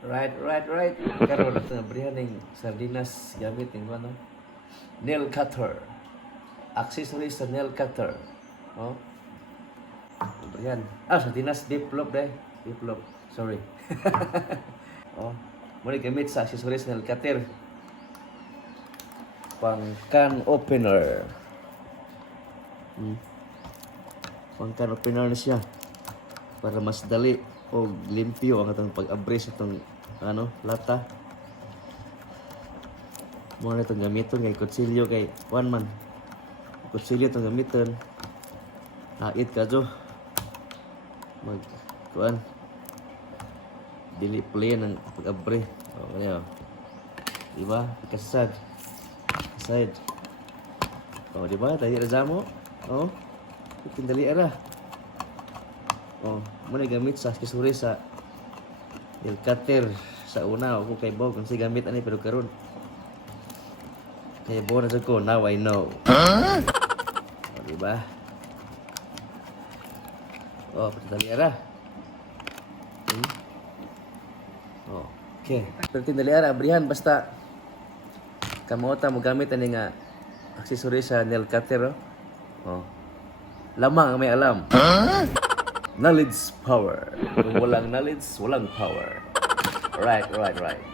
Right, right, right. Karon na brihan sardinas gamit ng ano? Nail cutter. Accessories sa nail cutter. Oh. Brihan. Ah, sardinas diplop deh. Diplop. Sorry. oh. Muli gamit sa accessories nail cutter. Pang can opener. Hmm. Pang can opener na siya. Para mas dali o limpyo ang atong pag-abres itong ano, lata. Mo na itong gamiton kay kutsilyo kay one man. Kutsilyo itong gamiton. Hait ka jo. Mag kuan. Dili play ng pag-abre. O kaya. Diba? Kasad. Kasad. O, diba? Dali ra mo. O. Dali ra. Oh, mo na gamit sa accessory sa nail cutter sa una ako kay Bob kasi gamit ani pero karon kay Bob na ko now I know. Huh? Oh, di ba? Oh, patali ara. Hmm? Oh, okay. Pero tindali ara abrihan basta kamuota mo gamit ani nga accessory sa nail cutter oh. Oh. Lamang ang may alam. Knowledge power. Kung walang knowledge, walang power. Right, right, right.